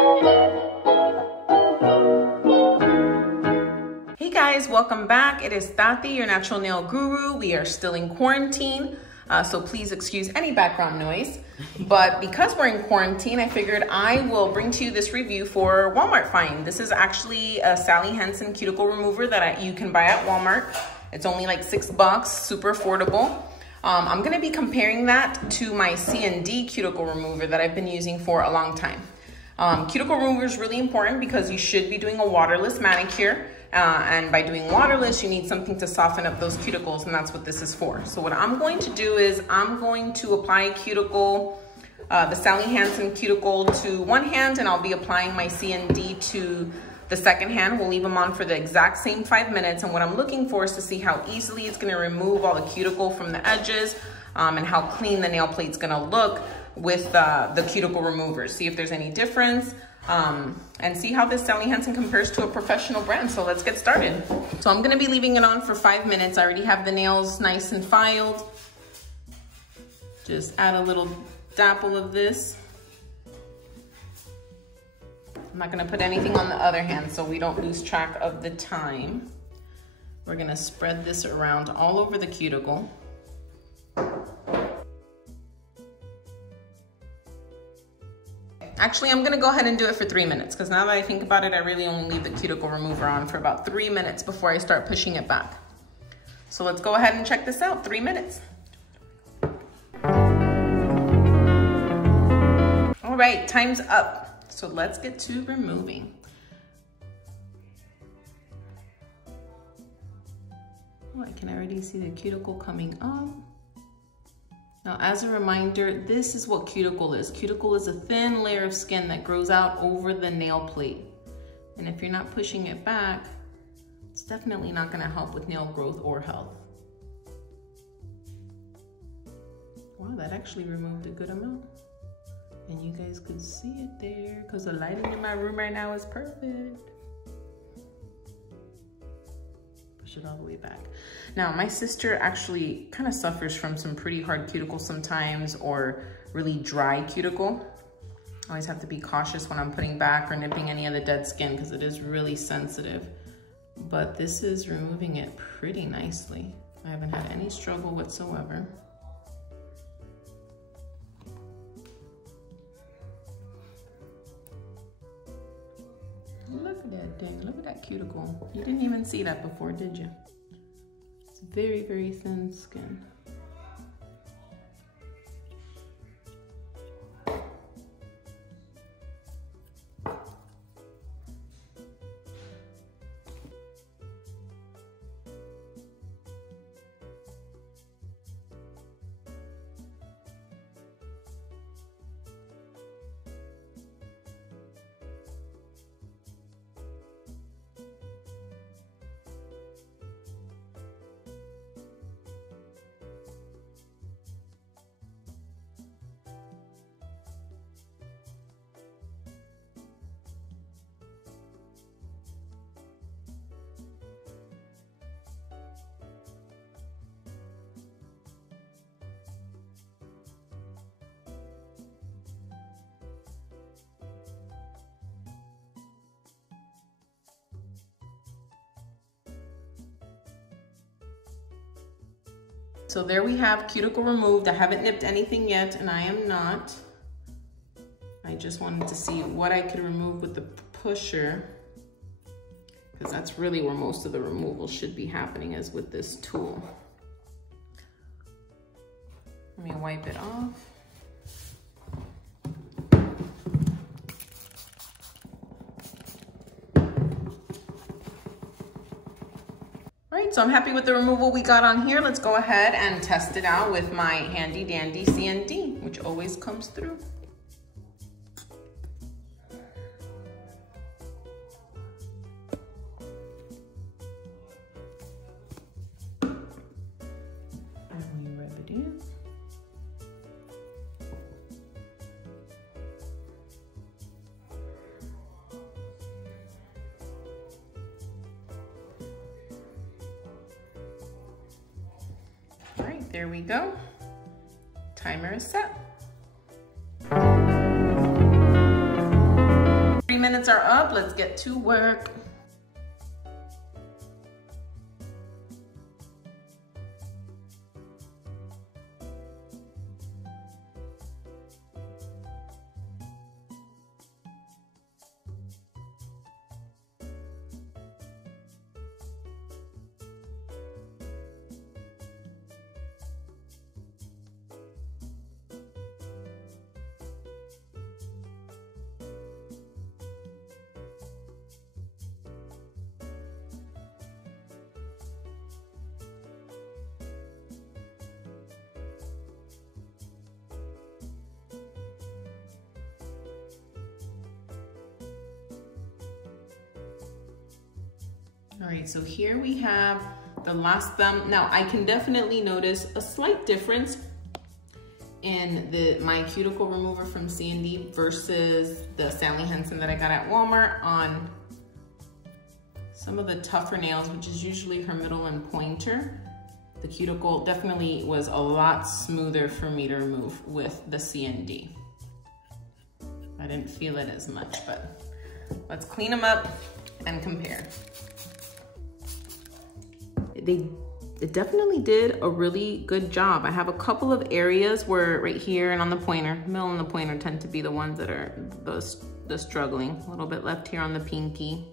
Hey guys, welcome back. It is Tati, your natural nail guru. We are still in quarantine, so please excuse any background noise. But because we're in quarantine, I figured I will bring to you this review for Walmart find. This is actually a Sally Hansen cuticle remover that you can buy at Walmart. It's only like $6, super affordable. I'm gonna be comparing that to my C&D cuticle remover that I've been using for a long time. Cuticle remover is really important because you should be doing a waterless manicure. And by doing waterless, you need something to soften up those cuticles, and that's what this is for. So what I'm going to do is I'm going to apply cuticle, the Sally Hansen cuticle to one hand, and I'll be applying my C&D to the second hand. We'll leave them on for the exact same 5 minutes. And what I'm looking for is to see how easily it's gonna remove all the cuticle from the edges and how clean the nail plate's gonna look with the cuticle remover. See if there's any difference and see how this Sally Hansen compares to a professional brand. So let's get started. So I'm gonna be leaving it on for 5 minutes. I already have the nails nice and filed. Just add a little dapple of this. I'm not gonna put anything on the other hand so we don't lose track of the time. We're gonna spread this around all over the cuticle. Actually, I'm gonna go ahead and do it for 3 minutes because now that I think about it, I really only leave the cuticle remover on for about 3 minutes before I start pushing it back. So let's go ahead and check this out, 3 minutes. All right, time's up. So let's get to removing. Oh, I can already see the cuticle coming up. Now, as a reminder, this is what cuticle is. Cuticle is a thin layer of skin that grows out over the nail plate. And if you're not pushing it back, it's definitely not gonna help with nail growth or health. Wow, that actually removed a good amount. And you guys could see it there because the lighting in my room right now is perfect. Push it all the way back. Now, my sister actually kind of suffers from some pretty hard cuticles sometimes, or really dry cuticle. I always have to be cautious when I'm putting back or nipping any of the dead skin because it is really sensitive. But this is removing it pretty nicely. I haven't had any struggle whatsoever. Look at that thing, look at that cuticle. You didn't even see that before, did you? It's very, very thin skin. So there we have cuticle removed. I haven't nipped anything yet, and I am not. I just wanted to see what I could remove with the pusher, because that's really where most of the removal should be happening, is with this tool. Let me wipe it off. So I'm happy with the removal we got on here. Let's go ahead and test it out with my handy dandy C&D, which always comes through. And we rub it in. There we go. Timer is set. minutes are up. Let's get to work. All right, so here we have the last thumb. Now I can definitely notice a slight difference in my cuticle remover from C&D versus the Sally Hansen that I got at Walmart on some of the tougher nails, which is usually her middle and pointer. The cuticle definitely was a lot smoother for me to remove with the C&D. I didn't feel it as much, but let's clean them up and compare. It definitely did a really good job. I have a couple of areas where right here and on the pointer, middle and the pointer tend to be the ones that are the struggling. A little bit left here on the pinky.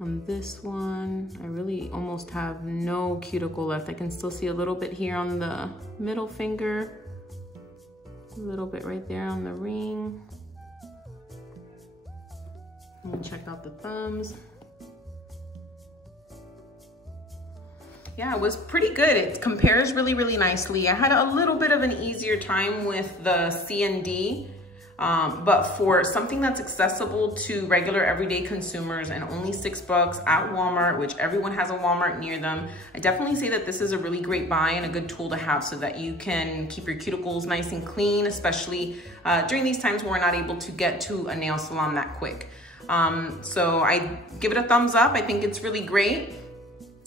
On this one, I really almost have no cuticle left. I can still see a little bit here on the middle finger, a little bit right there on the ring. Let me check out the thumbs. Yeah, it was pretty good. It compares really, really nicely. I had a little bit of an easier time with the C&D, but for something that's accessible to regular everyday consumers and only $6 at Walmart, which everyone has a Walmart near them, I definitely say that this is a really great buy and a good tool to have so that you can keep your cuticles nice and clean, especially during these times where we're not able to get to a nail salon that quick. So I give it a thumbs up. I think it's really great.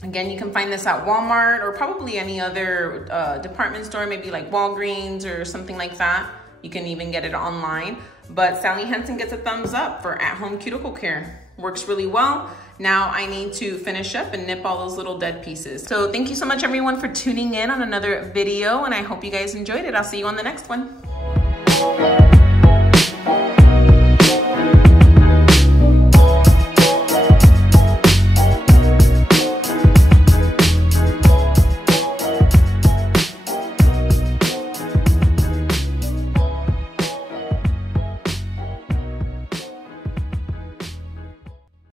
Again, you can find this at Walmart or probably any other department store, maybe like Walgreens or something like that. You can even get it online. But Sally Hansen gets a thumbs up for at-home cuticle care. Works really well. Now I need to finish up and nip all those little dead pieces. So thank you so much everyone for tuning in on another video, and I hope you guys enjoyed it. I'll see you on the next one.